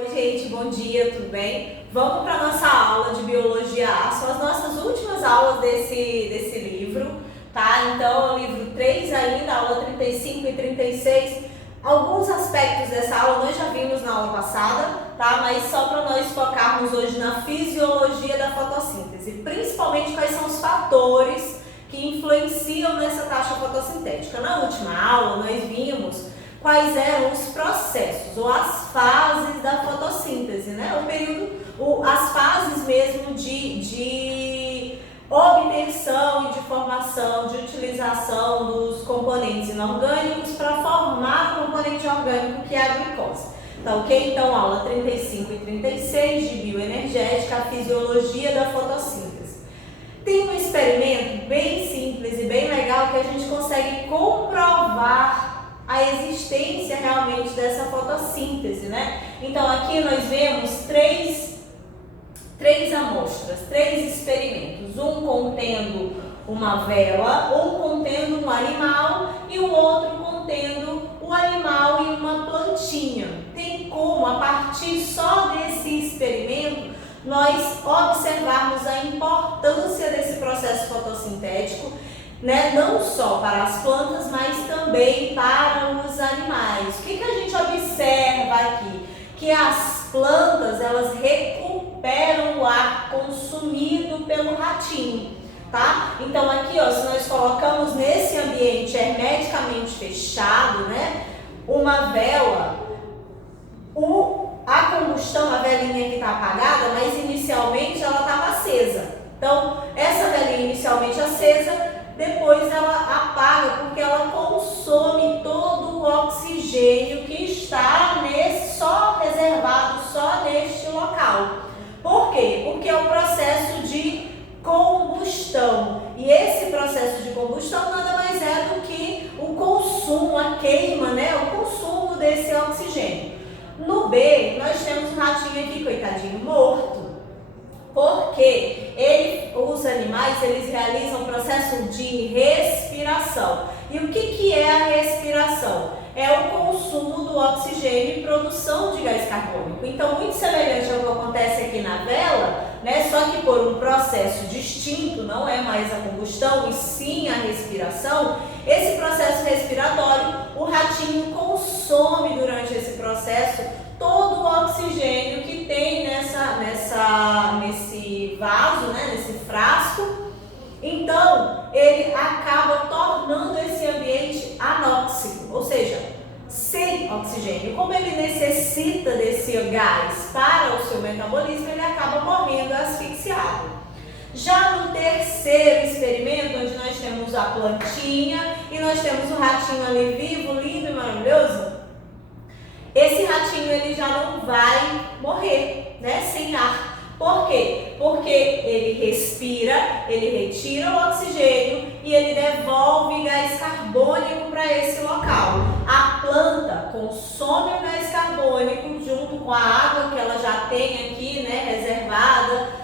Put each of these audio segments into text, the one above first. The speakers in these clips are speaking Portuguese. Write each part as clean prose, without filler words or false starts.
Oi gente, bom dia, tudo bem? Vamos para a nossa aula de Biologia A, são as nossas últimas aulas desse livro, tá? Então, é o livro 3 ainda, aula 35 e 36. Alguns aspectos dessa aula nós já vimos na aula passada, tá? Mas só para nós focarmos hoje na fisiologia da fotossíntese, principalmente quais são os fatores que influenciam nessa taxa fotossintética. Na última aula, nós vimos quais eram os processos ou as fases da fotossíntese, né? As fases mesmo de obtenção e de formação, de utilização dos componentes inorgânicos para formar o componente orgânico que é a glicose. Tá ok? Então, aula 35 e 36 de bioenergética, a fisiologia da fotossíntese. Tem um experimento bem simples e bem legal que a gente consegue comprovar a existência realmente dessa fotossíntese, né? Então, aqui nós vemos três amostras, três experimentos, um contendo uma vela, um contendo um animal e o outro contendo o animal e uma plantinha. Tem como, a partir só desse experimento, nós observarmos a importância desse processo fotossintético, né? Não só para as plantas, mas também para os animais. O que a gente observa aqui? Que as plantas, elas recuperam o ar consumido pelo ratinho, tá? Então aqui, ó, se nós colocamos nesse ambiente hermeticamente fechado, né, uma vela, a combustão, a velinha que está apagada, mas inicialmente ela estava acesa. Então, essa velinha inicialmente acesa, depois ela apaga porque ela consome todo o oxigênio que está só reservado só neste local. Por quê? Porque é o processo de combustão. E esse processo de combustão nada mais é do que o consumo, a queima, né? O consumo desse oxigênio. No B, nós temos um ratinho aqui, coitadinho, morto. Porque os animais, eles realizam um processo de respiração. E o que é a respiração? É o consumo do oxigênio e produção de gás carbônico. Então, muito semelhante ao que acontece aqui na vela, né? Só que por um processo distinto, não é mais a combustão, e sim a respiração. Esse processo respiratório, o ratinho consome durante esse processo todo o oxigênio que tem nesse vaso, né, nesse frasco. Então, ele acaba tornando esse ambiente anóxico, ou seja, sem oxigênio. Como ele necessita desse gás para o seu metabolismo, ele acaba morrendo asfixiado. Já no terceiro experimento, onde nós temos a plantinha e nós temos o ratinho ali vivo, lindo e maravilhoso, esse ratinho ele já não vai morrer, né, sem ar. Por quê? Porque ele respira, ele retira o oxigênio e ele devolve gás carbônico para esse local. A planta consome o gás carbônico junto com a água que ela já tem aqui, né, reservada,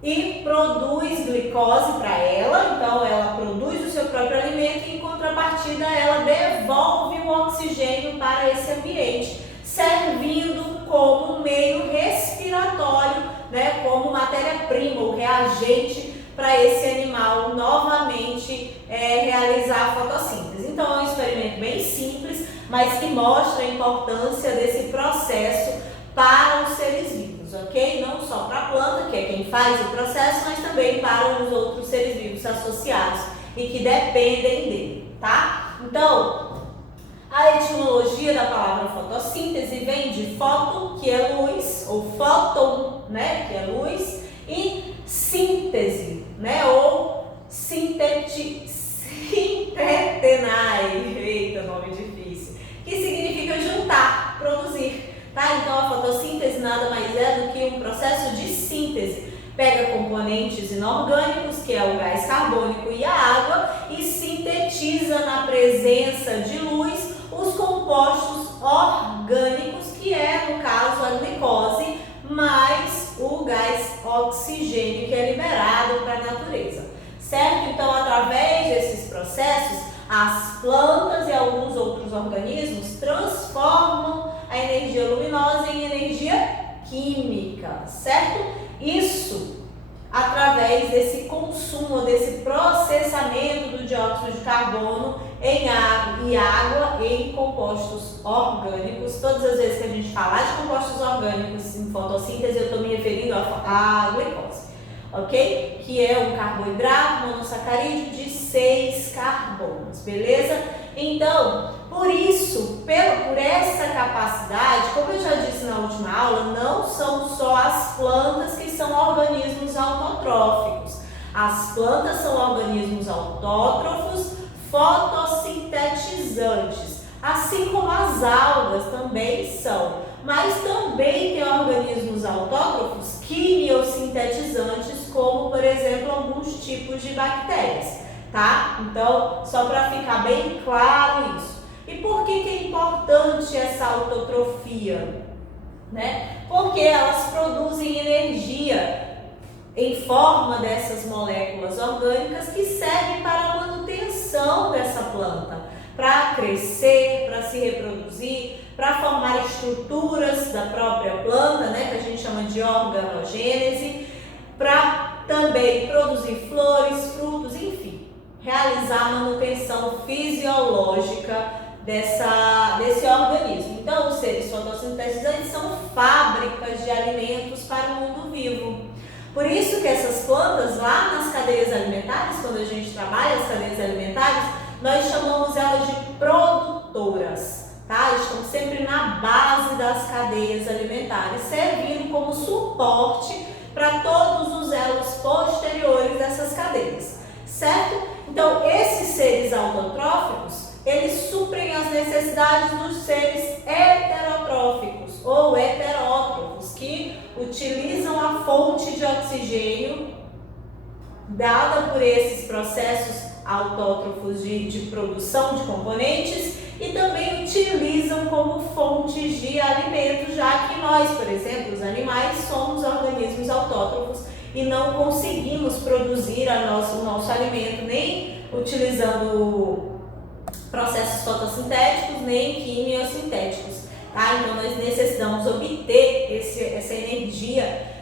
e produz glicose para ela. Então ela produz o seu próprio alimento e em contrapartida ela devolve o oxigênio para esse ambiente, servindo como meio respiratório, né, como matéria-prima ou reagente para esse animal novamente realizar a fotossíntese. Então é um experimento bem simples, mas que mostra a importância desse processo para os seres vivos, ok? Não só para a planta, que é quem faz o processo, mas também para os outros seres vivos associados e que dependem dele, tá? Então, a etimologia da palavra fotossíntese vem de foto, que é luz, ou fóton, né, que é luz, e síntese, né, ou sintetenai, eita, nome difícil, que significa juntar, produzir, tá? Então a fotossíntese nada mais é do que um processo de síntese. Pega componentes inorgânicos, que é o gás carbônico e a água, e sintetiza na presença de luz os compostos orgânicos, que é, no caso, a glicose, mais o gás oxigênio que é liberado para a natureza, certo? Então, através desses processos, as plantas e alguns outros organismos transformam a energia luminosa em energia química, certo? Isso através desse consumo, desse processamento do dióxido de carbono em água em compostos orgânicos. Todas as vezes que a gente falar de compostos orgânicos em fotossíntese, eu estou me referindo à glicose, ok? Que é um carboidrato monossacarídeo de 6 carbonos, beleza? Então, por isso, por essa capacidade, como eu já disse na última aula, não são só as plantas que são organismos autotróficos. As plantas são organismos autótrofos fotossintetizantes, assim como as algas também são. Mas também tem organismos autótrofos quimiosintetizantes, como, por exemplo, alguns tipos de bactérias, tá? Então, só para ficar bem claro isso. E por que é importante essa autotrofia? Né? Porque elas produzem energia em forma dessas moléculas orgânicas que servem para a manutenção dessa planta, para crescer, para se reproduzir, para formar estruturas da própria planta, né, que a gente chama de organogênese, para também produzir flores, frutos, enfim, realizar a manutenção fisiológica desse organismo. Então, os seres fotossintetizantes são fábricas de alimentos para o mundo vivo. Por isso que essas plantas lá nas cadeias alimentares, quando a gente trabalha as cadeias alimentares, nós chamamos elas de produtoras, tá? Estão sempre na base das cadeias alimentares, servindo como suporte para todos os elos posteriores dessas cadeias, certo? Então, esses seres autotróficos, eles suprem as necessidades dos seres heterotróficos ou heterótrofos, que utilizam a fonte de oxigênio dada por esses processos autótrofos de produção de componentes e também utilizam como fontes de alimento, já que nós, por exemplo, os animais, somos organismos autótrofos e não conseguimos produzir o nosso alimento nem utilizando processos fotossintéticos nem quimiosintéticos, tá? Então nós necessitamos obter essa energia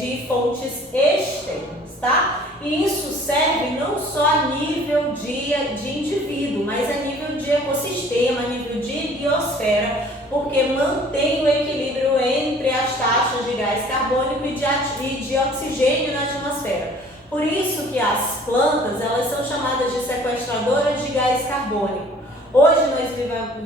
de fontes externas, tá? E isso serve não só a nível de indivíduo, mas a nível de ecossistema, a nível de biosfera, porque mantém o equilíbrio entre as taxas de gás carbônico e de oxigênio na atmosfera. Por isso que as plantas, elas são chamadas de sequestradoras de gás carbônico. Hoje nós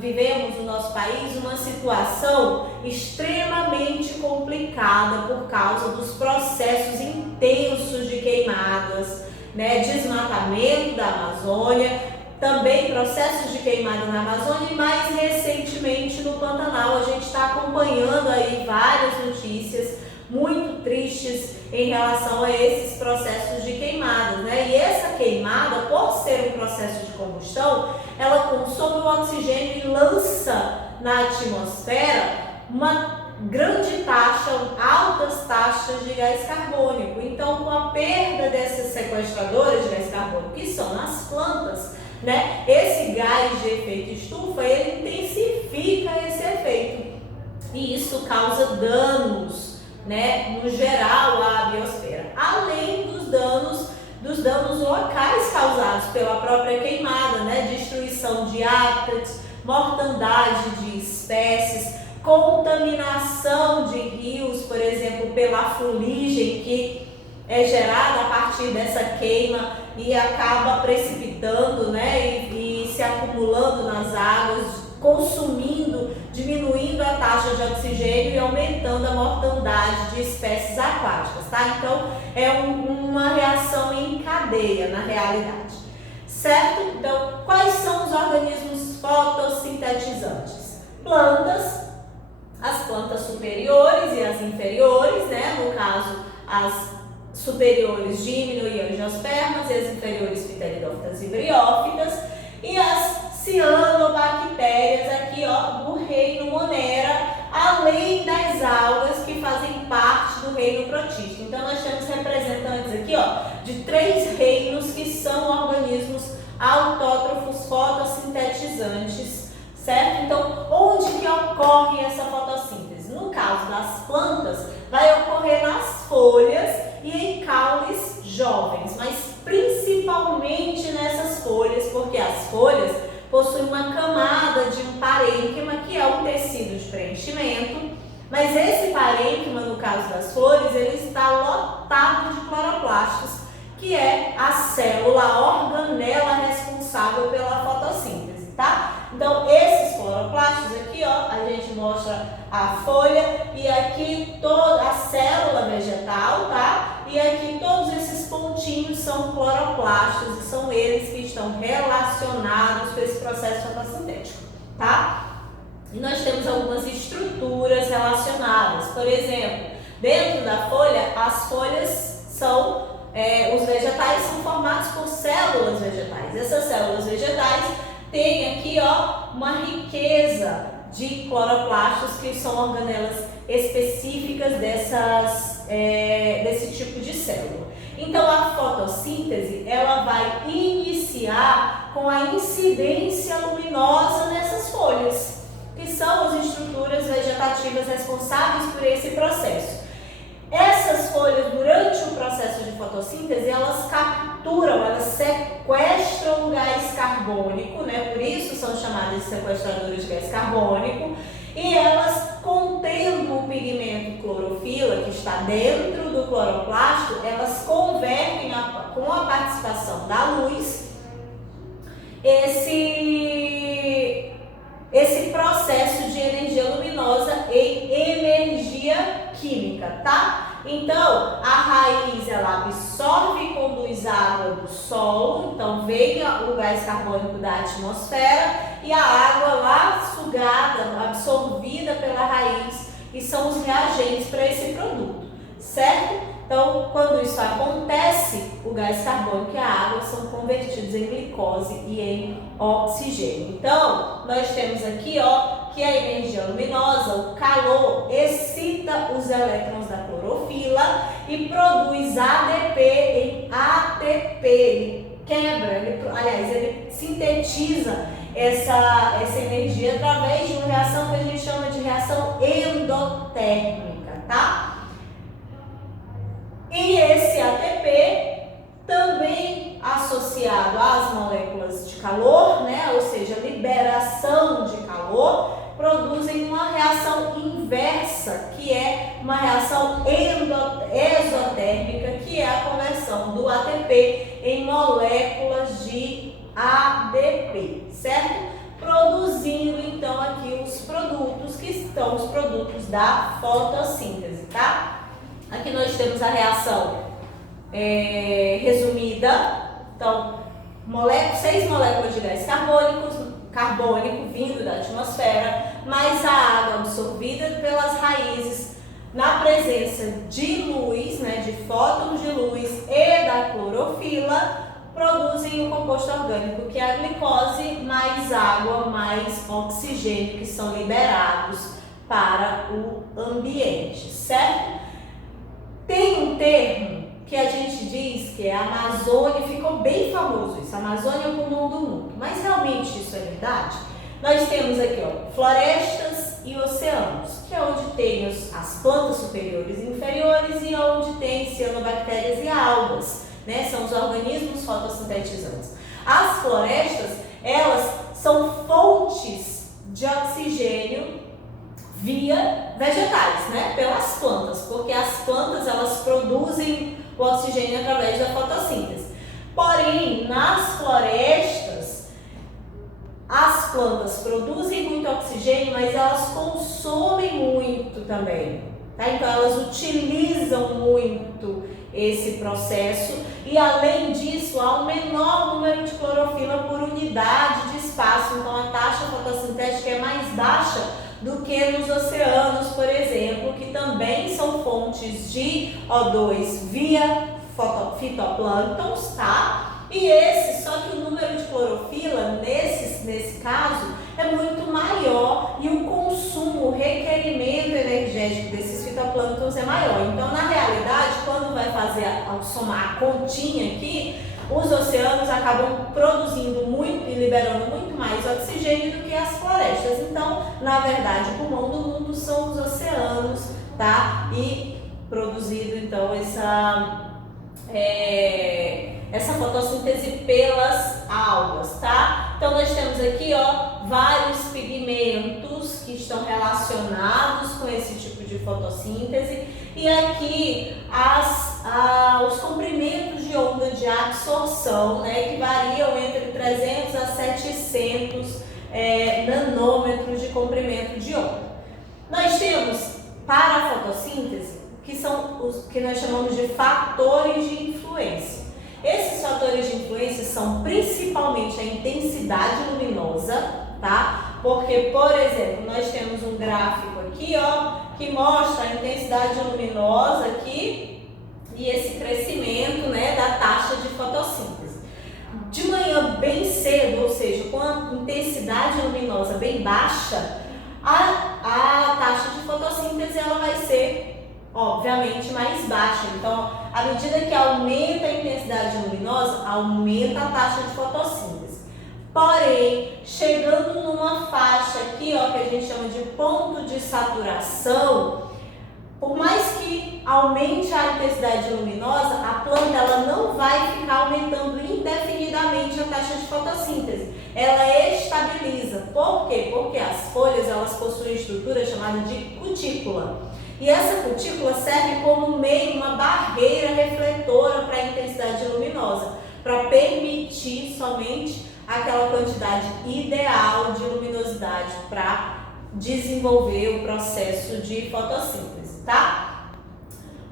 vivemos no nosso país uma situação extremamente complicada por causa dos processos intensos de queimadas, né, desmatamento da Amazônia, também processos de queimada na Amazônia e mais recentemente no Pantanal. A gente está acompanhando aí várias notícias muito tristes em relação a esses processos de queimadas, né? E essa queimada, por ser um processo de combustão, ela consome o oxigênio e lança na atmosfera uma grande taxa, altas taxas de gás carbônico. Então, com a perda dessas sequestradoras de gás carbônico, que são as plantas, né? Esse gás de efeito estufa, ele intensifica esse efeito e isso causa danos, né, no geral à biosfera, além dos danos locais causados pela própria queimada, né, destruição de hábitats, mortandade de espécies, contaminação de rios, por exemplo, pela fuligem que é gerada a partir dessa queima e acaba precipitando, né, e se acumulando nas águas, diminuindo a taxa de oxigênio e aumentando a mortandade de espécies aquáticas, tá? Então, é uma reação em cadeia, na realidade, certo? Então, quais são os organismos fotossintetizantes? Plantas, as plantas superiores e as inferiores, né? No caso, as superiores Gímeno e Angiospermas e as inferiores Pteridófitas e Briófitas, e as cianobactérias aqui, ó, do reino Monera, além das algas que fazem parte do reino protístico. Então nós temos representantes aqui, ó, de 3 reinos que são organismos autótrofos fotossintetizantes, certo? Então, onde que ocorre ocorre essa fotossíntese? No caso das plantas, vai ocorrer nas folhas e em caules jovens, mas principalmente nessas folhas, porque as folhas possuem uma camada de um parênquima, que é um tecido de preenchimento, mas esse parênquima, no caso das flores, ele está lotado de cloroplastos, que é a célula, a organela responsável pela fotossíntese, tá? Então, esses cloroplastos aqui, ó, a gente mostra a folha e aqui toda a célula vegetal, tá? E aqui todos esses pontinhos são cloroplastos e são eles que estão relacionados com esse processo fotossintético, tá? E nós temos algumas estruturas relacionadas. Por exemplo, dentro da folha, as folhas são, os vegetais são formados por células vegetais. Essas células vegetais têm aqui, ó, uma riqueza de cloroplastos, que são organelas específicas desse tipo de célula. Então, a fotossíntese, ela vai iniciar com a incidência luminosa nessas folhas, que são as estruturas vegetativas responsáveis por esse processo. Essas folhas, durante o processo de fotossíntese, elas capturam, elas sequestram o gás carbônico, né? Por isso são chamadas de sequestradoras de gás carbônico, e elas, contendo o pigmento clorofila, que está dentro do cloroplasto, elas convertem, com a participação da luz, esse processo de energia luminosa em energia química, tá? Então, a raiz, ela absorve e conduz água do solo, então vem o gás carbônico da atmosfera e a água lá sugada, absorvida pela raiz, e são os reagentes para esse produto, certo? Então, quando isso acontece, o gás carbônico e a água são convertidos em glicose e em oxigênio. Então, nós temos aqui, ó, que a energia luminosa, o calor, excita os elétrons da clorofila e produz ADP em ATP. Ele quebra, ele sintetiza essa energia através de uma reação que a gente chama de reação endotérmica, tá? E esse ATP, também associado às moléculas de calor, né, ou seja, liberação de calor, produzem uma reação inversa, que é uma reação exotérmica, que é a conversão do ATP em moléculas de ADP, certo? Produzindo então aqui os produtos que são os produtos da fotossíntese, tá? Aqui nós temos a reação resumida. Então, 6 moléculas de gás carbônico vindo da atmosfera, mais a água absorvida pelas raízes na presença de luz, né, de fótons de luz e da clorofila, produzem o composto orgânico, que é a glicose, mais água, mais oxigênio, que são liberados para o ambiente, certo? Tem um termo que a gente diz que é a Amazônia, ficou bem famoso isso, a Amazônia é o pulmão do mundo, mas realmente isso é verdade? Nós temos aqui, ó, florestas e oceanos, que é onde tem as plantas superiores e inferiores e onde tem cianobactérias e algas, né? São os organismos fotossintetizantes. As florestas, elas são fontes de oxigênio via vegetais, né? Pelas plantas, porque as plantas, elas produzem o oxigênio através da fotossíntese. Porém, nas florestas, as plantas produzem muito oxigênio, mas elas consomem muito também, tá? Então, elas utilizam muito esse processo e, além disso, há um menor número de clorofila por unidade de espaço. Então, a taxa fotossintética é mais baixa do que nos oceanos, por exemplo, que também são fontes de O2 via fitoplânctons, tá? E só que o número de clorofila, nesse caso, é muito maior e o consumo, o requerimento energético desses fitoplânctons é maior. Então, na realidade, quando vai fazer somar a continha aqui, Os oceanos acabam produzindo muito e liberando muito mais oxigênio do que as florestas. Então, na verdade, o pulmão do mundo são os oceanos, tá? E produzido, então, essa fotossíntese pelas algas, tá? Então, nós temos aqui, ó, vários pigmentos que estão relacionados com esse tipo de fotossíntese. E aqui os comprimentos de onda de absorção, né, que variam entre 300 a 700 nanômetros de comprimento de onda. Nós temos, para a fotossíntese, que são os que nós chamamos de fatores de influência. Esses fatores de influência são principalmente a intensidade luminosa, tá? Porque, por exemplo, nós temos um gráfico aqui, ó, que mostra a intensidade luminosa aqui e esse crescimento, né, da taxa de fotossíntese. De manhã bem cedo, ou seja, com a intensidade luminosa bem baixa, a taxa de fotossíntese ela vai ser, obviamente, mais baixa. Então, à medida que aumenta a intensidade luminosa, aumenta a taxa de fotossíntese. Porém, chegando numa faixa aqui, ó, que a gente chama de ponto de saturação, por mais que aumente a intensidade luminosa, a planta ela não vai ficar aumentando indefinidamente a taxa de fotossíntese. Ela estabiliza. Por quê? Porque as folhas elas possuem estrutura chamada de cutícula. E essa cutícula serve como meio, uma barreira refletora para a intensidade luminosa, para permitir somente aquela quantidade ideal de luminosidade para desenvolver o processo de fotossíntese, tá?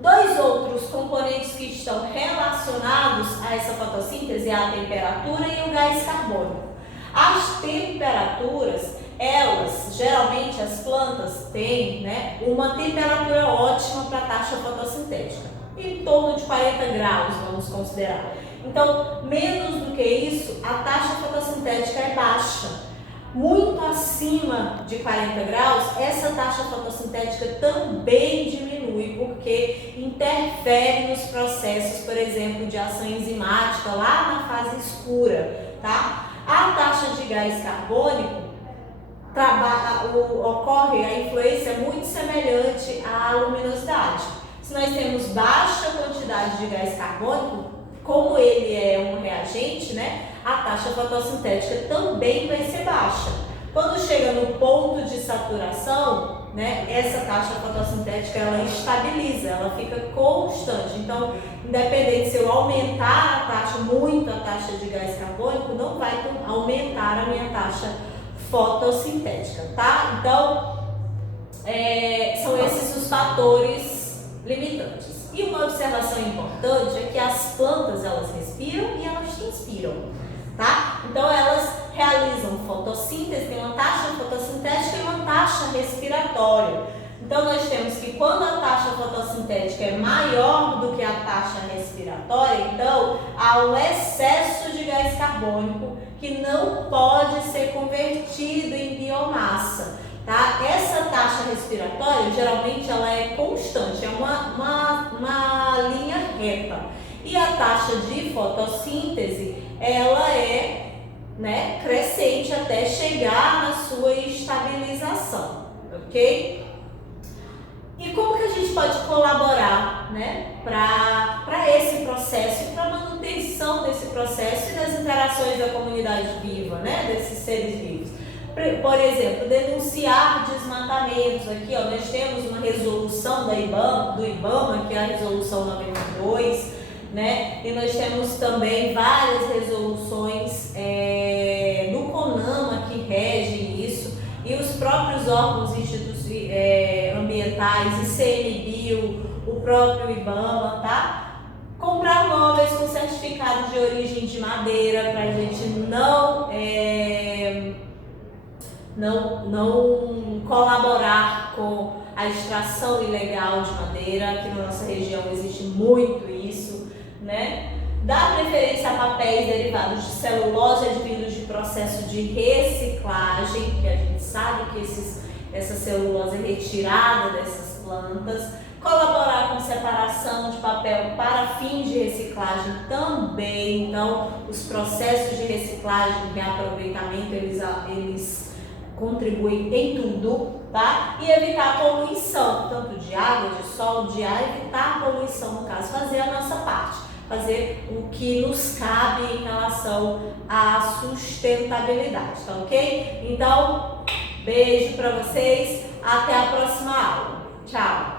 Dois outros componentes que estão relacionados a essa fotossíntese é a temperatura e o gás carbônico. As temperaturas, elas, geralmente as plantas têm, né, uma temperatura ótima para a taxa fotossintética, em torno de 40 graus, vamos considerar. Então, menos do que isso, a taxa fotossintética é baixa. Muito acima de 40 graus, essa taxa fotossintética também diminui, porque interfere nos processos, por exemplo, de ação enzimática lá na fase escura, tá? A taxa de gás carbônico ocorre, a influência é muito semelhante à luminosidade. Se nós temos baixa quantidade de gás carbônico, como ele é um reagente, né, a taxa fotossintética também vai ser baixa. Quando chega no ponto de saturação, né, essa taxa fotossintética ela estabiliza, ela fica constante. Então, independente se eu aumentar a taxa, muito a taxa de gás carbônico, não vai aumentar a minha taxa fotossintética, tá? Então, são esses os fatores limitantes. E uma observação importante é que as plantas elas respiram e elas transpiram, tá? Então elas realizam fotossíntese, tem uma taxa fotossintética e uma taxa respiratória. Então nós temos que quando a taxa fotossintética é maior do que a taxa respiratória, então há um excesso de gás carbônico que não pode ser convertido em biomassa. Tá? Essa taxa respiratória, geralmente, ela é constante, é uma linha reta. E a taxa de fotossíntese, ela é, né, crescente até chegar na sua estabilização, ok? E como que a gente pode colaborar, né, para esse processo e para a manutenção desse processo e das interações da comunidade viva, né, desses seres vivos? Por exemplo, denunciar desmatamentos. Aqui, ó, nós temos uma resolução do IBAMA, que é a resolução 92, né? E nós temos também várias resoluções no CONAMA que regem isso, e os próprios órgãos ambientais, ICMBio, o próprio IBAMA, tá? Comprar móveis com certificado de origem de madeira, para a gente não colaborar com a extração ilegal de madeira. Aqui na nossa região existe muito isso, né? Dar preferência a papéis derivados de celulose advindos de processo de reciclagem, que a gente sabe que essa celulose é retirada dessas plantas, colaborar com separação de papel para fins de reciclagem também. Então, os processos de reciclagem e reaproveitamento, eles contribuem em tudo, tá? E evitar a poluição, tanto de água, de solo, de ar, evitar a poluição, no caso, fazer a nossa parte, fazer o que nos cabe em relação à sustentabilidade, tá ok? Então, beijo para vocês, até a próxima aula. Tchau!